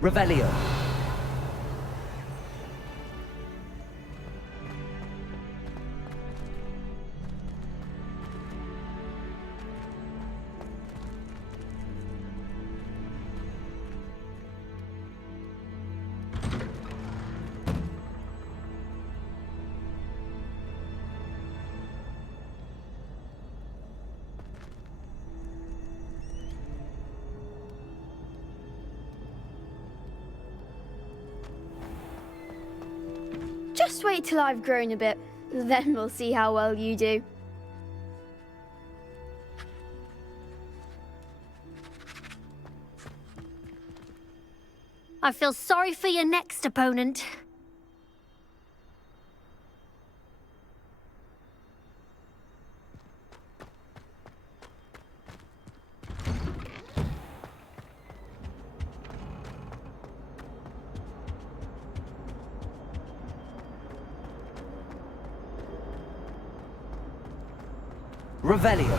Revelio. Just wait till I've grown a bit, then we'll see how well you do. I feel sorry for your next opponent. Revelio.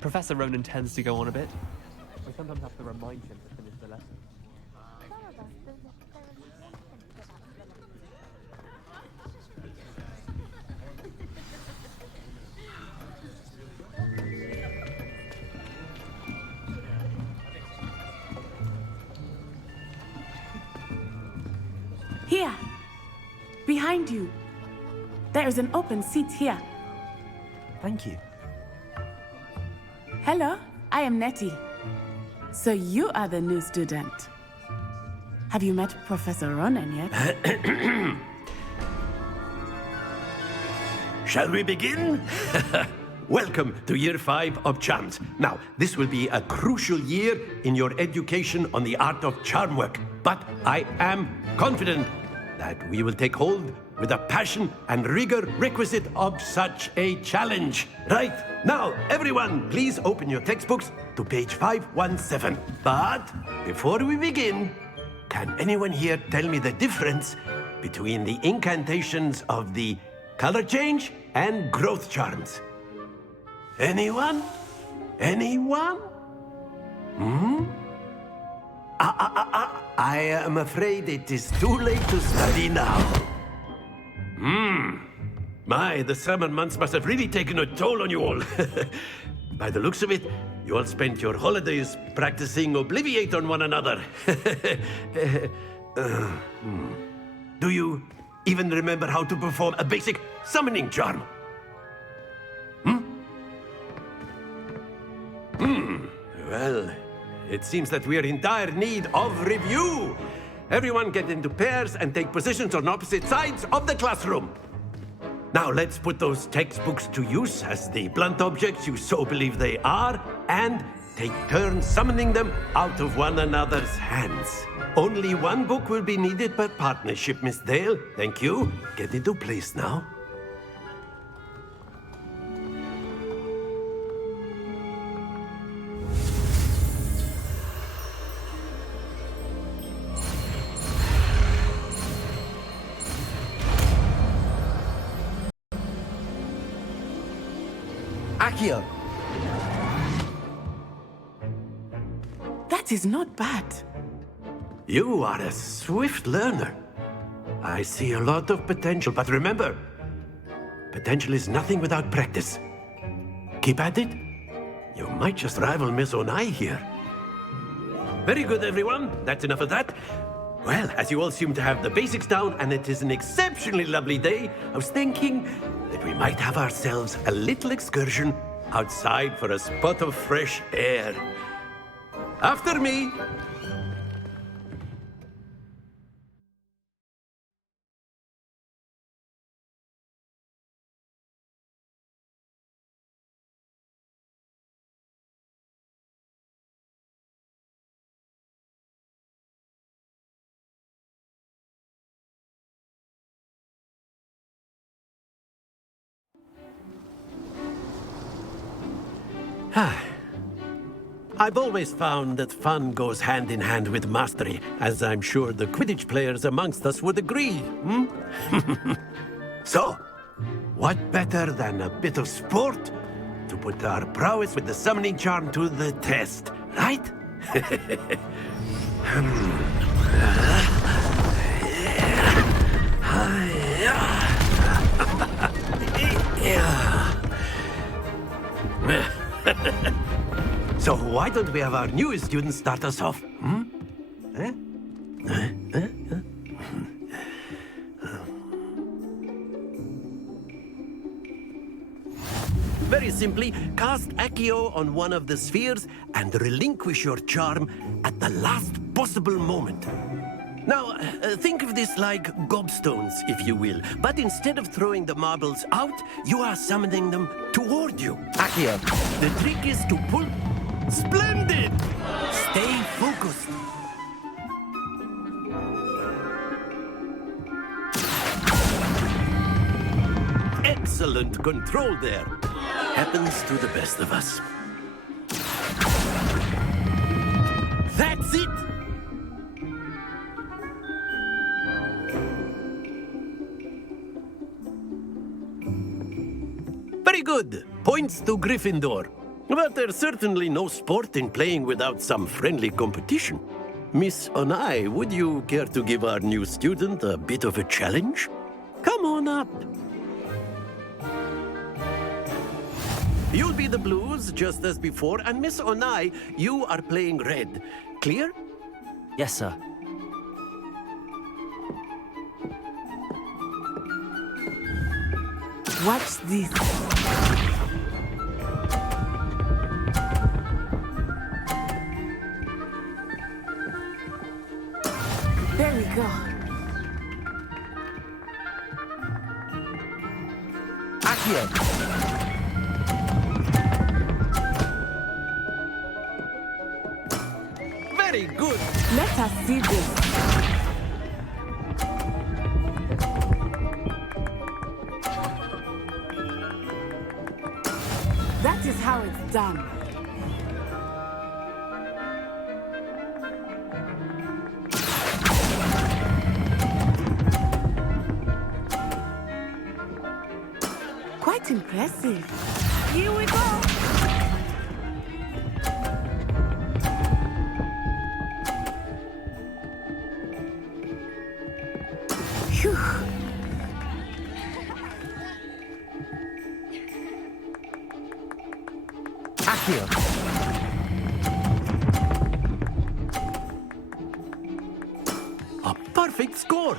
Professor Ronan tends to go on a bit. I sometimes have to remind him to finish the lesson. Here! Behind you! There is an open seat here. Thank you. Hello, I am Nettie. So you are the new student. Have you met Professor Ronan yet? Shall we begin? Welcome to Year 5 of Charms. Now, this will be a crucial year in your education on the art of charm work. But I am confident that we will take hold with the passion and rigor requisite of such a challenge. Right, now, everyone, please open your textbooks to page 517. But before we begin, can anyone here tell me the difference between the incantations of the color change and growth charms? Anyone? Anyone? I am afraid it is too late to study now. My, the summer months must have really taken a toll on you all. By the looks of it, you all spent your holidays practicing Obliviate on one another. Do you even remember how to perform a basic summoning charm? Well, it seems that we are in dire need of review. Everyone get into pairs and take positions on opposite sides of the classroom. Now let's put those textbooks to use as the blunt objects you so believe they are, and take turns summoning them out of one another's hands. Only one book will be needed per partnership, Miss Dale. Thank you. Get into place now. Accio. That is not bad. You are a swift learner. I see a lot of potential, but remember, potential is nothing without practice. Keep at it. You might just rival Miss Onai here. Very good, everyone. That's enough of that. Well, as you all seem to have the basics down, and it is an exceptionally lovely day, I was thinking that we might have ourselves a little excursion outside for a spot of fresh air. After me. I've always found that fun goes hand in hand with mastery, as I'm sure the Quidditch players amongst us would agree. So, what better than a bit of sport to put our prowess with the summoning charm to the test, right? So why don't we have our newest student start us off? Very simply, cast Accio on one of the spheres and relinquish your charm at the last possible moment. Now, think of this like gobstones, if you will. But instead of throwing the marbles out, you are summoning them toward you. Accio. The trick is to pull... Splendid! Stay focused. Excellent control there. Happens to the best of us. That's it! Very good. Points to Gryffindor. But there's certainly no sport in playing without some friendly competition. Miss Onai, would you care to give our new student a bit of a challenge? Come on up. You'll be the blues, just as before, and Miss Onai, you are playing red. Clear? Yes, sir. Watch this. There we go. Accio. Very good. Let us see this. That is how it's done. Quite impressive. Here we go. Phew. Accio. A perfect score.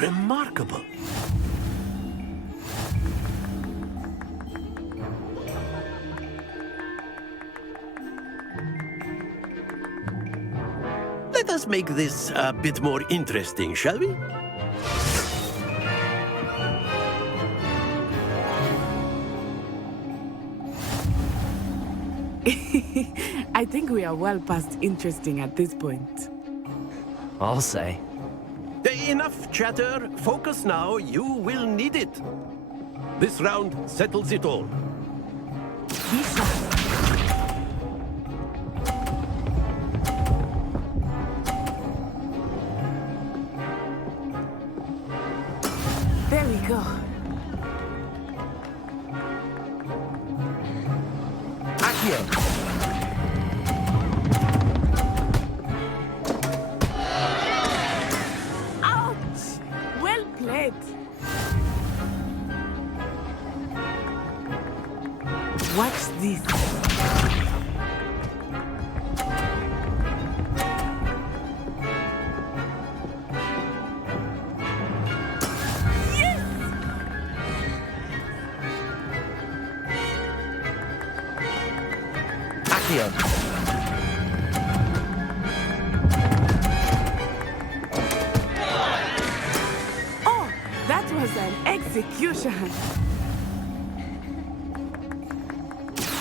Remarkable. Let us make this a bit more interesting, shall we? I think we are well past interesting at this point. I'll say. Enough chatter. Focus now. You will need it. This round settles it all. Be sharp. There we go. Accio. Ouch! Well played. Watch this. Accio. Oh, that was an execution.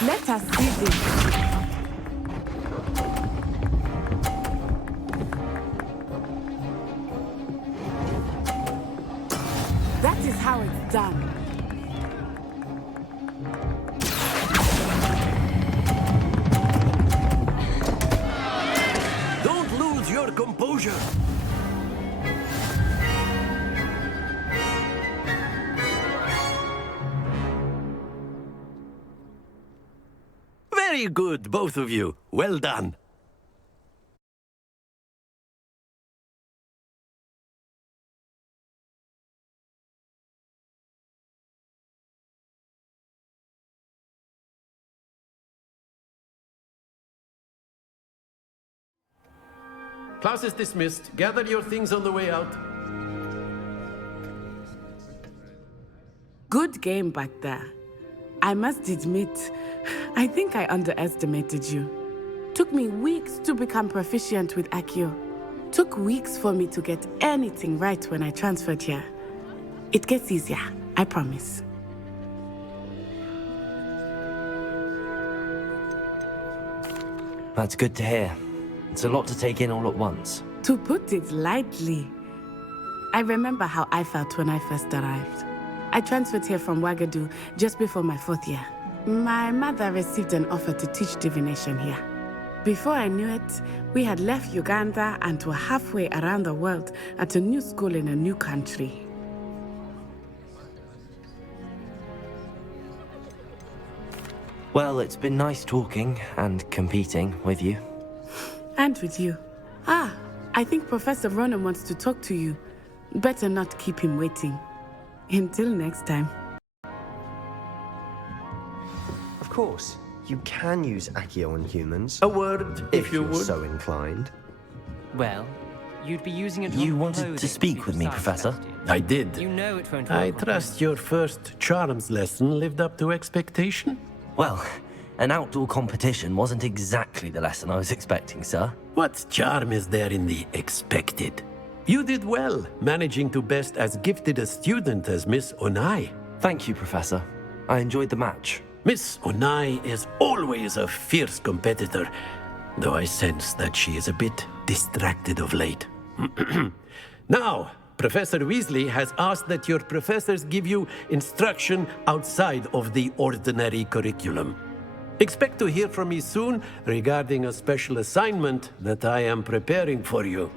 Let us see this. That is how it's done. Don't lose your composure. Very good, both of you. Well done. Class is dismissed. Gather your things on the way out. Good game back there. I must admit, I think I underestimated you. Took me weeks to become proficient with Accio. Took weeks for me to get anything right when I transferred here. It gets easier, I promise. That's good to hear. It's a lot to take in all at once. To put it lightly, I remember how I felt when I first arrived. I transferred here from Ouagadougou just before my 4th year. My mother received an offer to teach divination here. Before I knew it, we had left Uganda and were halfway around the world at a new school in a new country. Well, it's been nice talking and competing with you. And with you. Ah, I think Professor Ronan wants to talk to you. Better not keep him waiting. Until next time. Of course, you can use Accio on humans. A word, if you you're would. so inclined. Well, you'd be using it. You on wanted clothing to speak be with me, precise Professor? about it. I did. You know it won't I work on trust your first charms lesson lived up to expectation. Well, an outdoor competition wasn't exactly the lesson I was expecting, sir. What charm is there in the expected? You did well, managing to best as gifted a student as Miss Onai. Thank you, Professor. I enjoyed the match. Miss Onai is always a fierce competitor, though I sense that she is a bit distracted of late. Now, Professor Weasley has asked that your professors give you instruction outside of the ordinary curriculum. Expect to hear from me soon regarding a special assignment that I am preparing for you.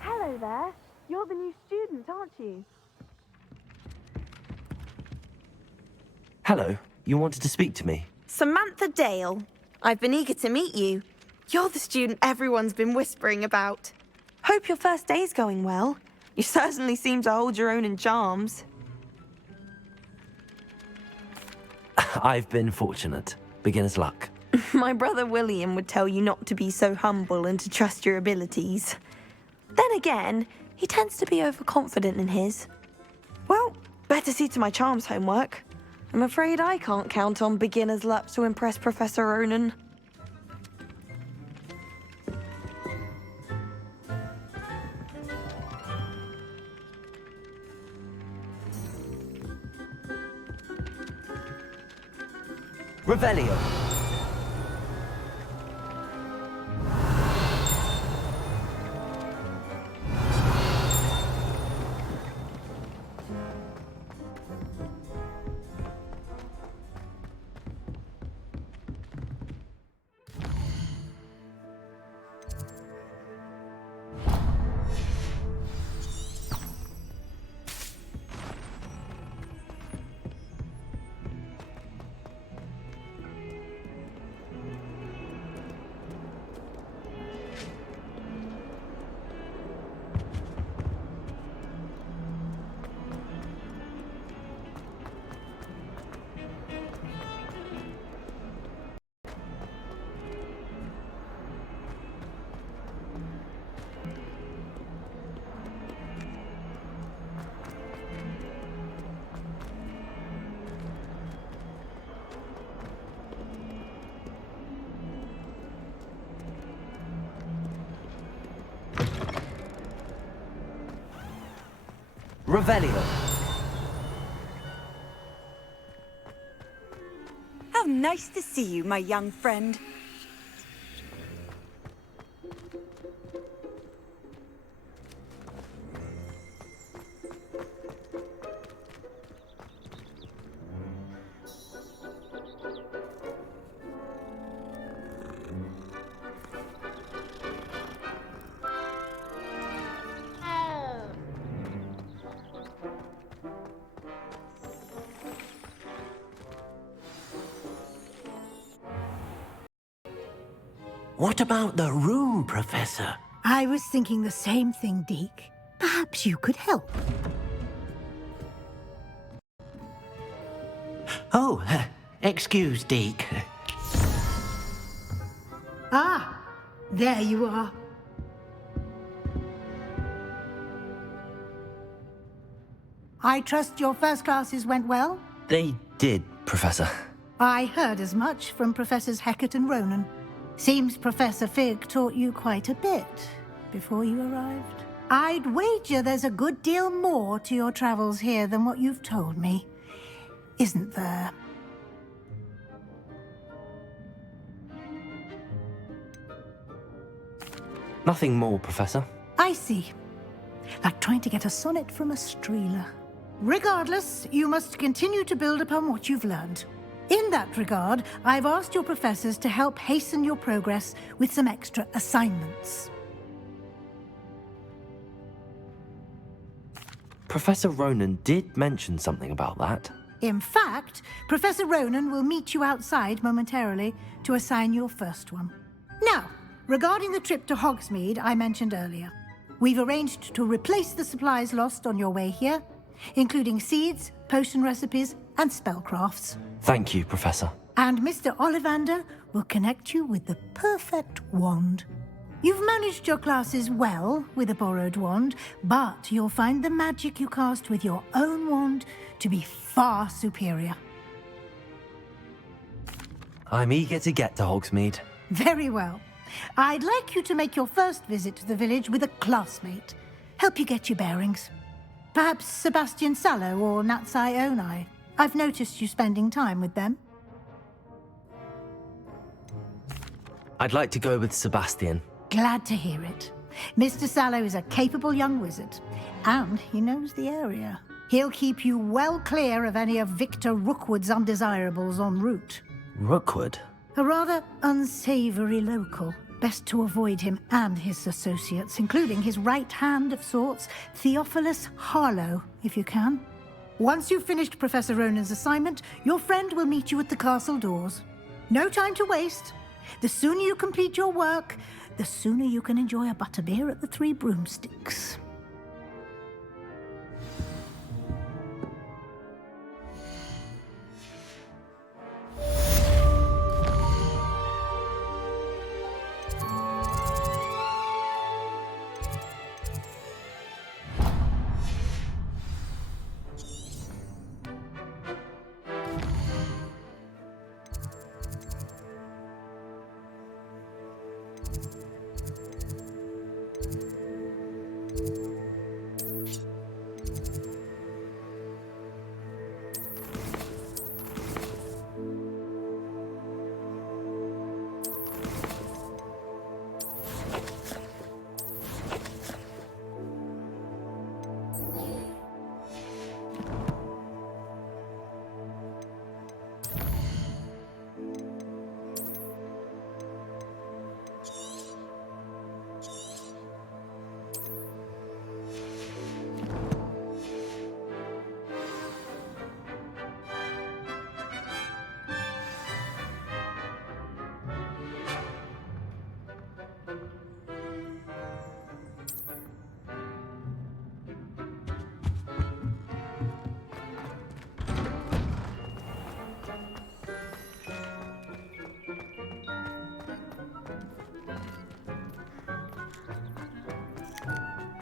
Hello there. You're the new student, aren't you? Hello, you wanted to speak to me? Samantha Dale. I've been eager to meet you. You're the student everyone's been whispering about. Hope your first day's going well. You certainly seem to hold your own in charms. I've been fortunate. Beginner's luck. My brother William would tell you not to be so humble and to trust your abilities. Then again, he tends to be overconfident in his. Well, better see to my charms homework. I'm afraid I can't count on beginner's luck to impress Professor Ronan. Revelio. Revelio. How nice to see you, my young friend. What about the room, Professor? I was thinking the same thing, Deke. Perhaps you could help. Oh, excuse, Deke. Ah, there you are. I trust your first classes went well? They did, Professor. I heard as much from Professors Hecat and Ronan. Seems Professor Fig taught you quite a bit before you arrived. I'd wager there's a good deal more to your travels here than what you've told me. Isn't there? Nothing more, Professor. I see. Like trying to get a sonnet from a streeler. Regardless, you must continue to build upon what you've learned. In that regard, I've asked your professors to help hasten your progress with some extra assignments. Professor Ronan did mention something about that. In fact, Professor Ronan will meet you outside momentarily to assign your first one. Now, regarding the trip to Hogsmeade I mentioned earlier, we've arranged to replace the supplies lost on your way here, including seeds, potion recipes, and spellcrafts. Thank you, Professor. And Mr. Ollivander will connect you with the perfect wand. You've managed your classes well with a borrowed wand, but you'll find the magic you cast with your own wand to be far superior. I'm eager to get to Hogsmeade. Very well. I'd like you to make your first visit to the village with a classmate. Help you get your bearings. Perhaps Sebastian Sallow or Natsai Onai. I've noticed you spending time with them. I'd like to go with Sebastian. Glad to hear it. Mr. Sallow is a capable young wizard, and he knows the area. He'll keep you well clear of any of Victor Rookwood's undesirables en route. Rookwood? A rather unsavory local. Best to avoid him and his associates, including his right hand of sorts, Theophilus Harlow, if you can. Once you've finished Professor Ronan's assignment, your friend will meet you at the castle doors. No time to waste. The sooner you complete your work, the sooner you can enjoy a butterbeer at the Three Broomsticks.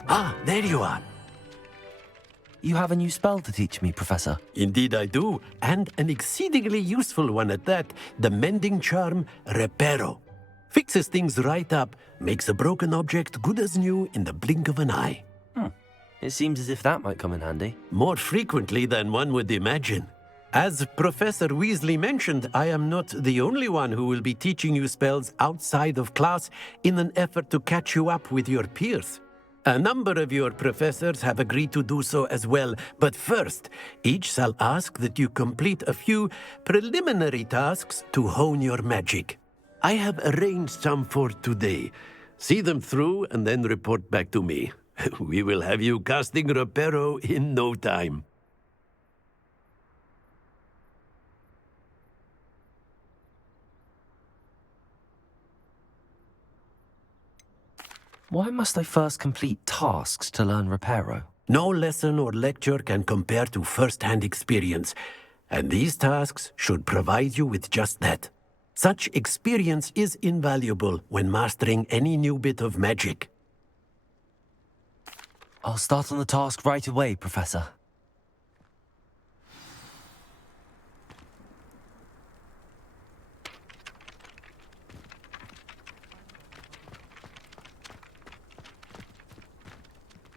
Ah, there you are. You have a new spell to teach me, Professor. Indeed I do, and an exceedingly useful one at that, the mending charm Reparo. Fixes things right up, makes a broken object good as new in the blink of an eye. It seems as if that might come in handy. More frequently than one would imagine. As Professor Weasley mentioned, I am not the only one who will be teaching you spells outside of class in an effort to catch you up with your peers. A number of your professors have agreed to do so as well, but first, each shall ask that you complete a few preliminary tasks to hone your magic. I have arranged some for today. See them through and then report back to me. We will have you casting Reparo in no time. Why must I first complete tasks to learn Reparo? No lesson or lecture can compare to first-hand experience, and these tasks should provide you with just that. Such experience is invaluable when mastering any new bit of magic. I'll start on the task right away, Professor.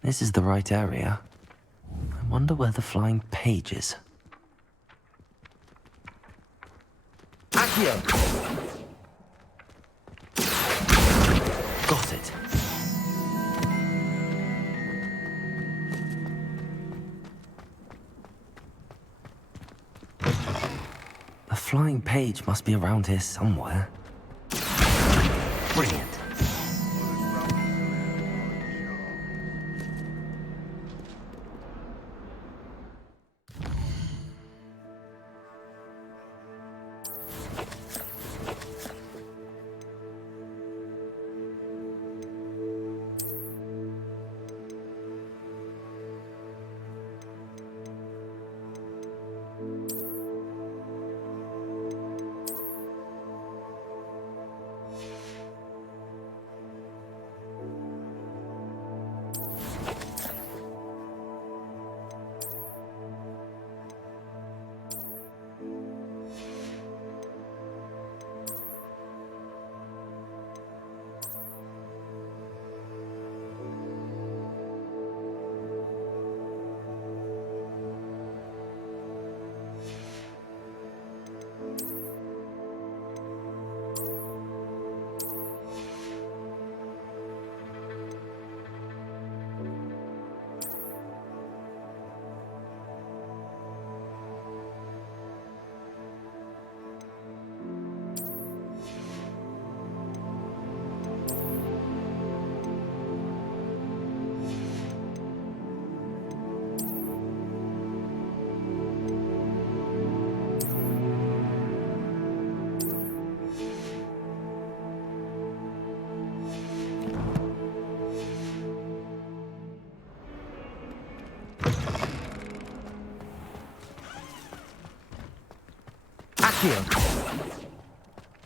This is the right area. I wonder where the flying page is. Accio! Got it. The flying page must be around here somewhere. Brilliant.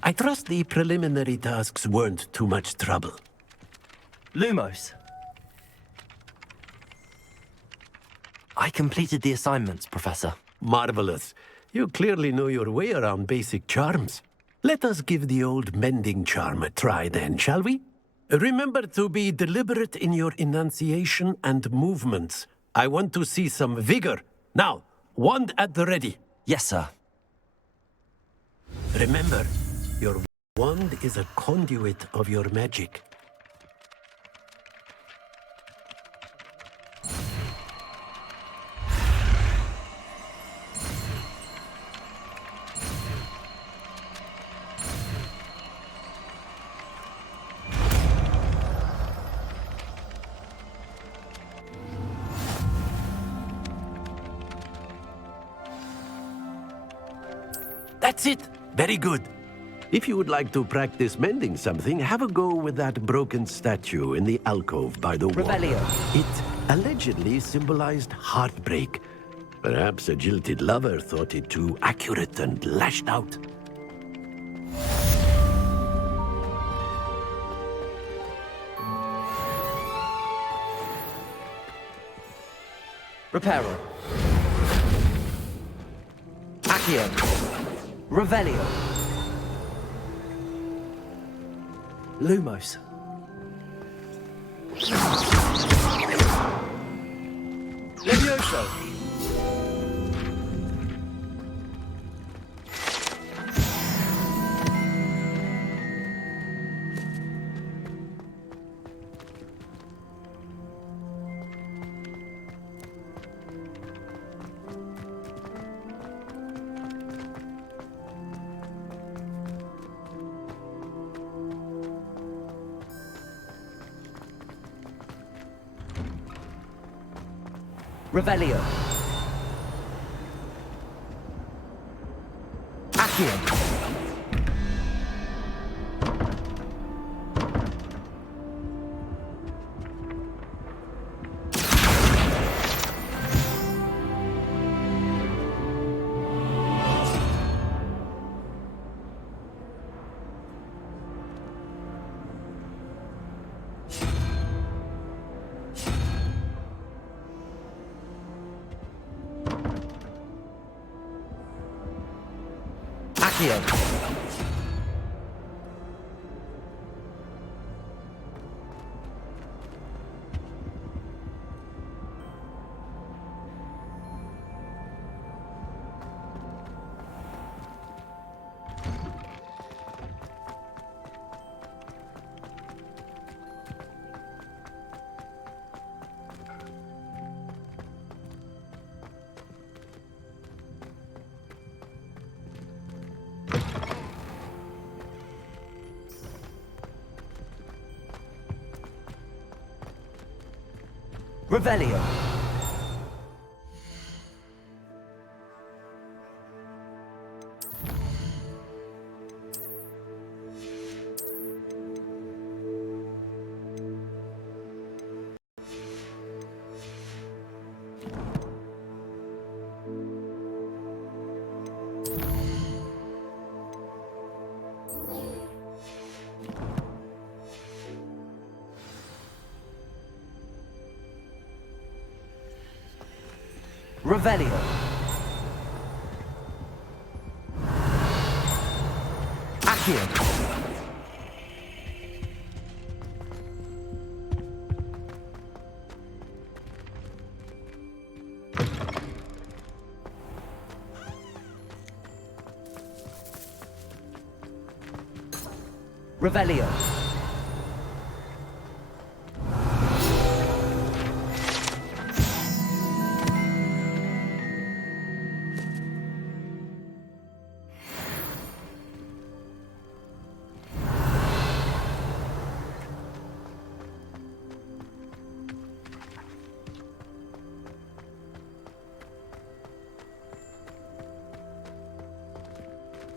I trust the preliminary tasks weren't too much trouble. Lumos. I completed the assignments, Professor. Marvelous. You clearly know your way around basic charms. Let us give the old mending charm a try then, shall we? Remember to be deliberate in your enunciation and movements. I want to see some vigor. Now, wand at the ready. Yes, sir. Remember, your wand is a conduit of your magic. That's it! Very good. If you would like to practice mending something, have a go with that broken statue in the alcove by the wall. Revelio. It allegedly symbolized heartbreak. Perhaps a jilted lover thought it too accurate and lashed out. Reparo. Accio. Revelio. Lumos. So-so. Revelio. Accio. Accio. Revelio. Revelio. Accio. Revelio.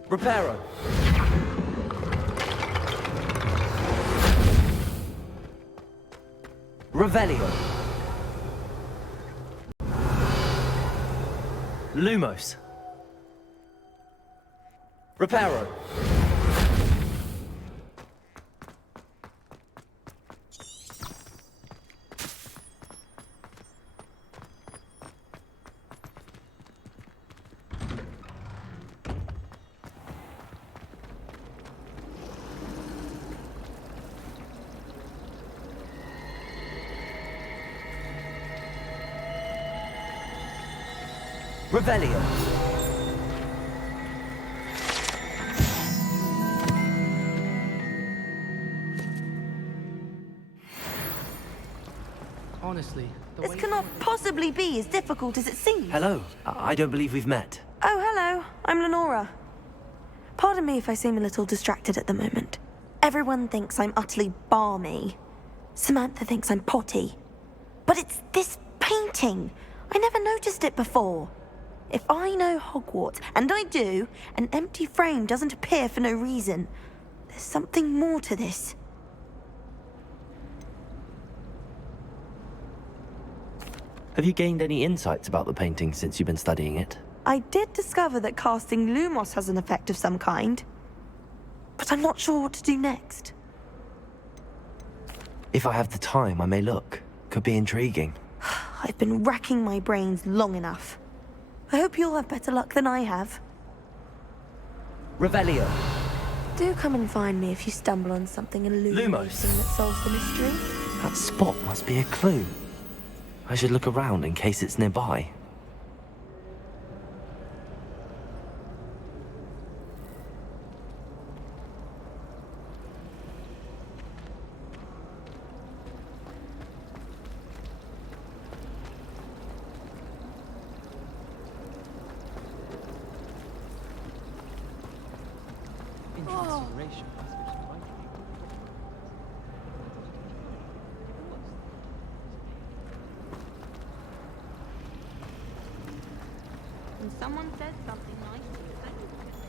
Reparo. Revelio. Lumos. Reparo. Revelio. Honestly, the This way cannot possibly be as difficult as it seems. Hello. I don't believe we've met. Oh, hello. I'm Lenora. Pardon me if I seem a little distracted at the moment. Everyone thinks I'm utterly balmy. Samantha thinks I'm potty. But it's this painting. I never noticed it before. If I know Hogwarts, and I do, an empty frame doesn't appear for no reason. There's something more to this. Have you gained any insights about the painting since you've been studying it? I did discover that casting Lumos has an effect of some kind. But I'm not sure what to do next. If I have the time, I may look. Could be intriguing. I've been racking my brains long enough. I hope you'll have better luck than I have. Revelio. Do come and find me if you stumble on something illuminating Lumos. that solves the mystery. That spot must be a clue. I should look around in case it's nearby. When someone says something nice to you, then you can say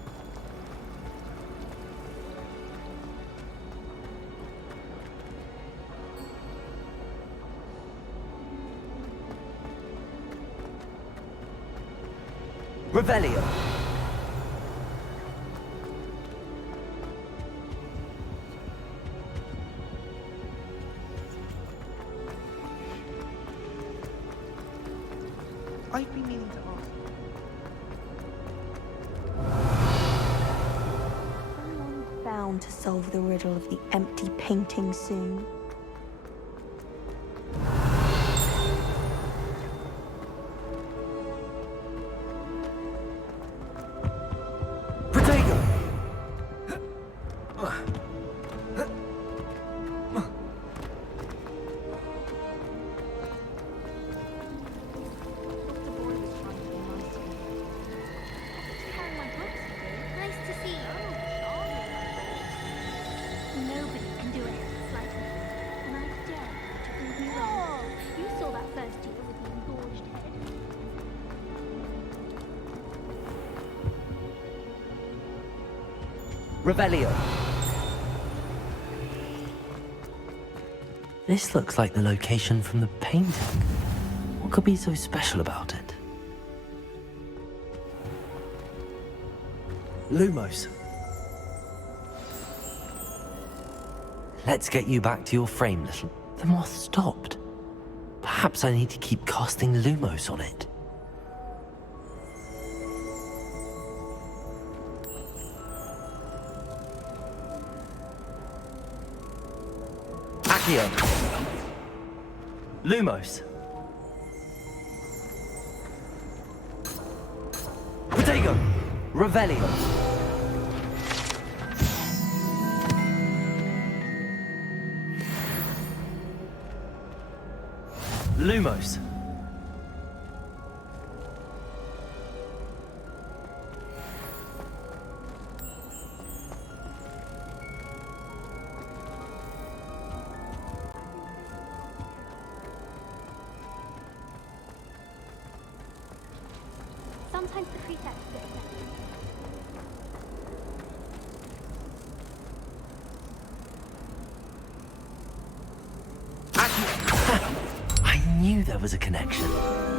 Revelio. I've been meaning to ask. someone's bound to solve the riddle of the empty painting soon. Protego! Nice to see you. Nobody can do it like me. And I dare you to prove me wrong. You saw that first year with the engorged head. Revelio. This looks like the location from the painting. What could be so special about it? Lumos. Let's get you back to your frame, little. The moth stopped. Perhaps I need to keep casting Lumos on it. Accio. Lumos. Protego. Revelio. Lumos. Sometimes the pretext gets better. I knew there was a connection.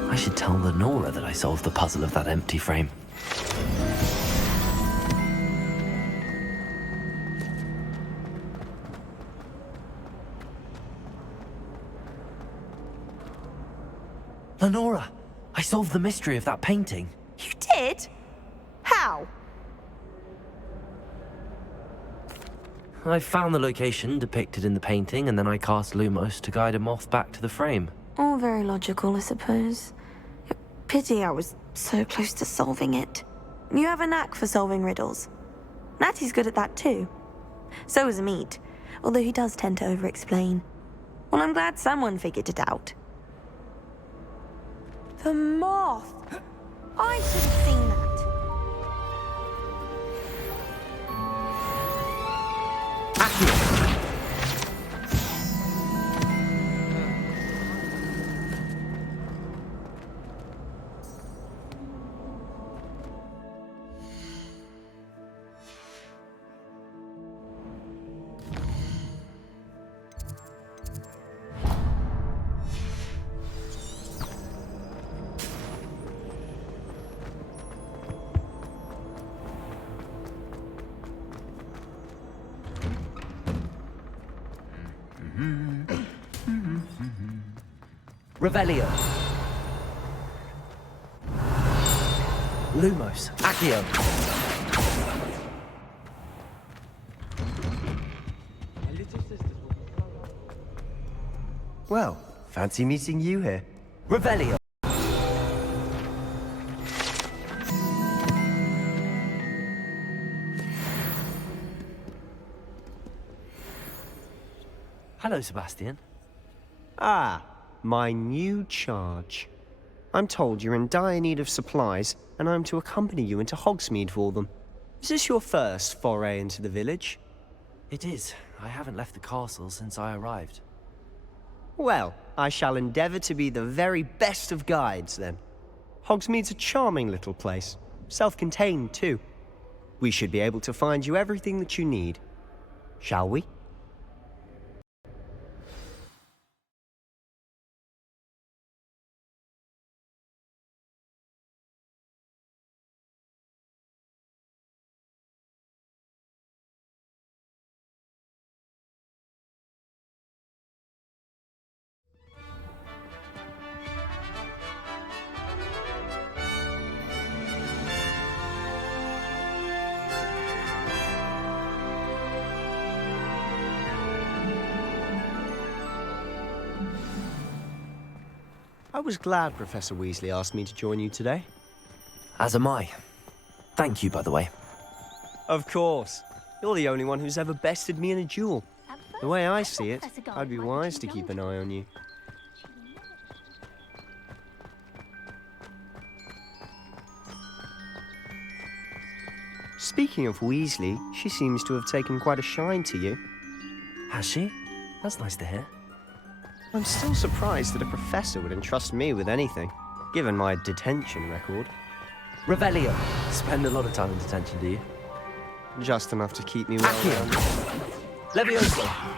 I should tell Lenora that I solved the puzzle of that empty frame. Lenora, I solved the mystery of that painting. You did? How? I found the location depicted in the painting, and then I cast Lumos to guide a moth back to the frame. All very logical, I suppose. Pity I was so close to solving it. You have a knack for solving riddles. Natty's good at that too. So is Amit, although he does tend to over-explain. Well, I'm glad someone figured it out. The moth! I should have seen that. Revelio. Lumos. Accio. Well, fancy meeting you here. Revelio. Hello, Sebastian. Ah, my new charge. I'm told you're in dire need of supplies, and I'm to accompany you into Hogsmeade for them. Is this your first foray into the village? It is. I haven't left the castle since I arrived. Well, I shall endeavour to be the very best of guides, then. Hogsmeade's a charming little place. Self-contained, too. We should be able to find you everything that you need. Shall we? I was glad Professor Weasley asked me to join you today. As am I. Thank you, by the way. Of course. You're the only one who's ever bested me in a duel. The way I see it, I'd be wise to keep an eye on you. Speaking of Weasley, she seems to have taken quite a shine to you. Has she? That's nice to hear. I'm still surprised that a professor would entrust me with anything, given my detention record. Revelio. Spend a lot of time in detention, do you? Just enough to keep me well Accio. rounded. Levioso.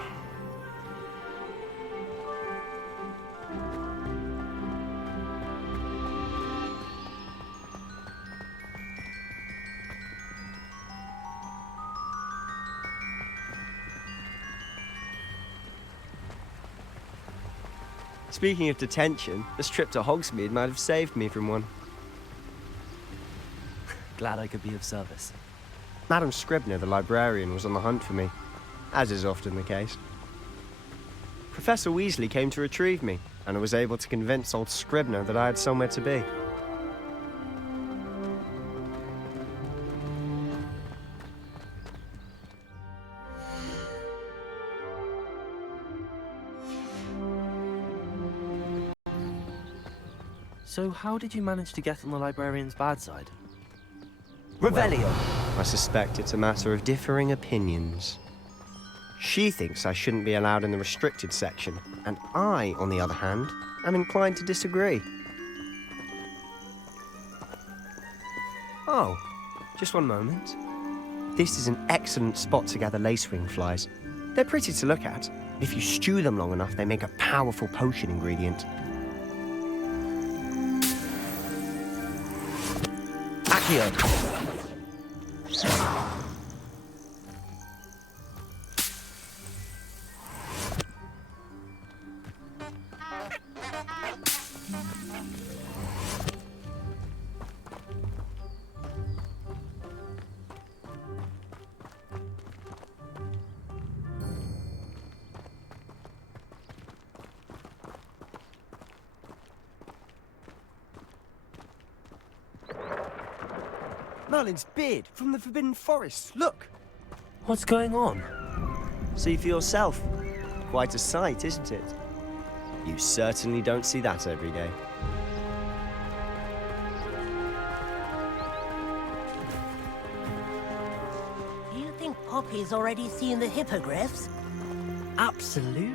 Speaking of detention, this trip to Hogsmeade might have saved me from one. Glad I could be of service. Madam Scribner, the librarian, was on the hunt for me, as is often the case. Professor Weasley came to retrieve me, and I was able to convince old Scribner that I had somewhere to be. So how did you manage to get on the librarian's bad side? Revelio. Well, I suspect it's a matter of differing opinions. She thinks I shouldn't be allowed in the restricted section, and I, on the other hand, am inclined to disagree. Oh, just one moment. This is an excellent spot to gather lacewing flies. They're pretty to look at. If you stew them long enough, they make a powerful potion ingredient. Accio. Merlin's beard from the Forbidden Forest. Look! What's going on? See for yourself. Quite a sight, isn't it? You certainly don't see that every day. Do you think Poppy's already seen the hippogriffs? Absolute.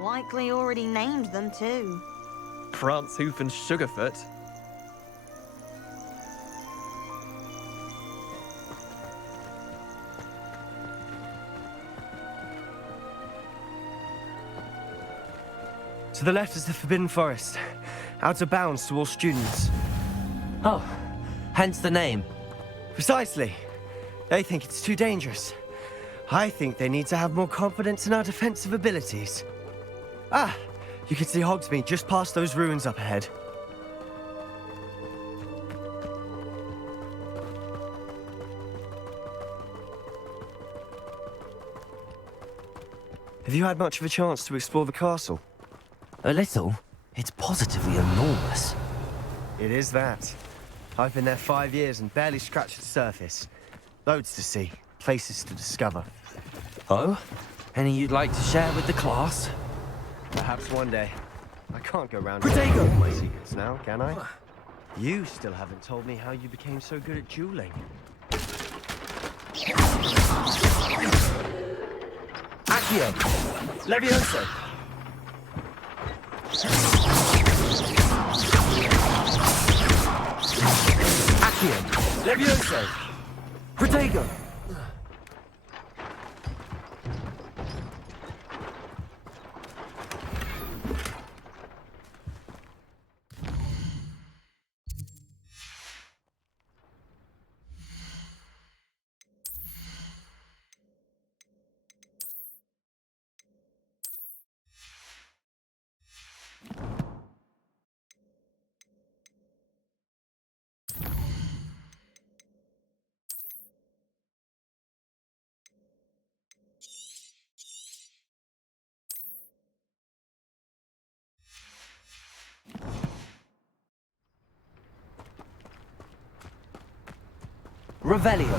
Likely already named them too. Prance, Hoof, and Sugarfoot. To the left is the Forbidden Forest. Out of bounds to all students. Oh, hence the name. Precisely. They think it's too dangerous. I think they need to have more confidence in our defensive abilities. Ah, you can see Hogsmeade just past those ruins up ahead. Have you had much of a chance to explore the castle? A little. It's positively enormous. It is that. I've been there 5 years and barely scratched the surface. Loads to see, places to discover. Oh? Any you'd like to share with the class? Perhaps one day. I can't go round Protego! all my secrets now, can I? You still haven't told me how you became so good at dueling. Accio! Levioso! Accio! Levioso! Protego! Revelio.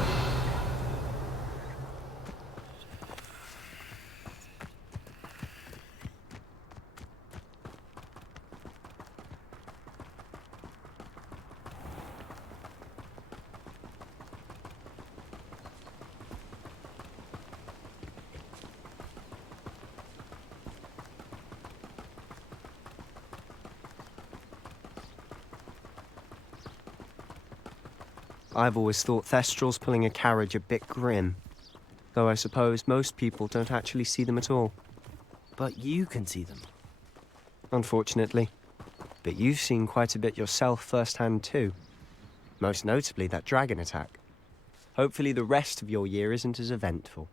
I've always thought Thestrals pulling a carriage a bit grim. Though I suppose most people don't actually see them at all. But you can see them. Unfortunately. But you've seen quite a bit yourself firsthand too. Most notably that dragon attack. Hopefully the rest of your year isn't as eventful.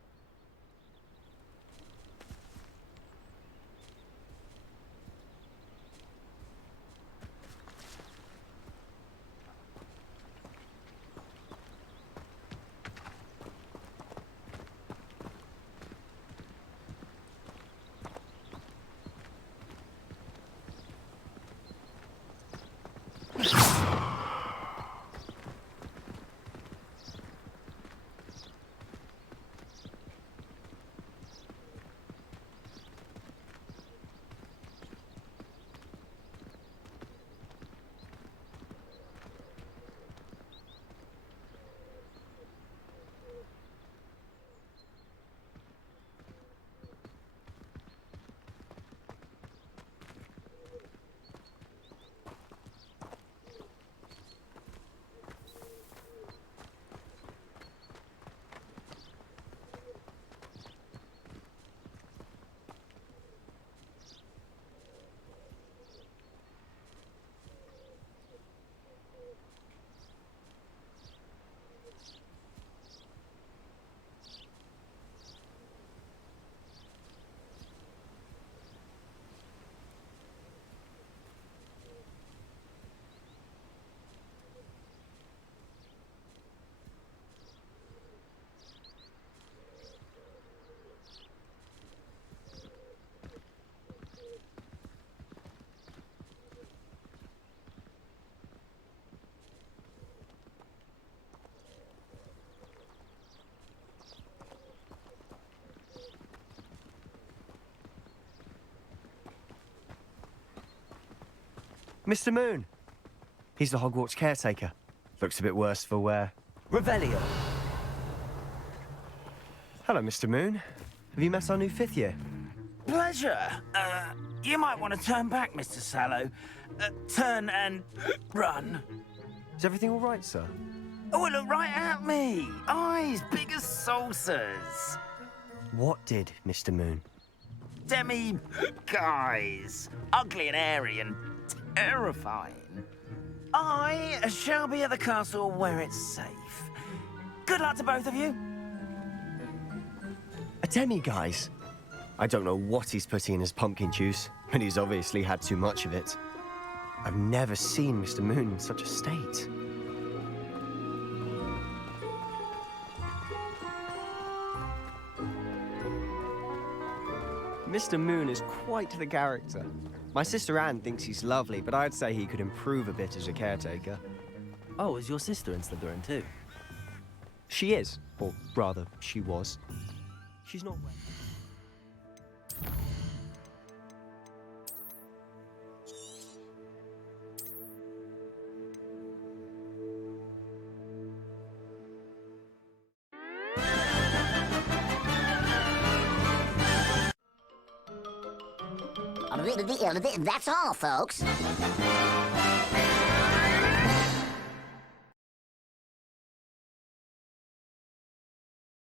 Mr. Moon! He's the Hogwarts caretaker. Looks a bit worse for wear. Revelio. Hello, Mr. Moon. Have you met our new 5th year? Pleasure. You might want to turn back, Mr. Sallow. Turn and run. Is everything all right, sir? Oh, look right at me. Eyes big as saucers. What did, Mr. Moon? Demi... guys. Ugly and airy and terrifying. I shall be at the castle where it's safe. Good luck to both of you. A demi-guise? I don't know what he's putting in his pumpkin juice, but he's obviously had too much of it. I've never seen Mr. Moon in such a state. Mr. Moon is quite the character. My sister Anne thinks he's lovely, but I'd say he could improve a bit as a caretaker. Oh, is your sister in Slytherin too? She is, or rather, she was. She's not well. That's all, folks.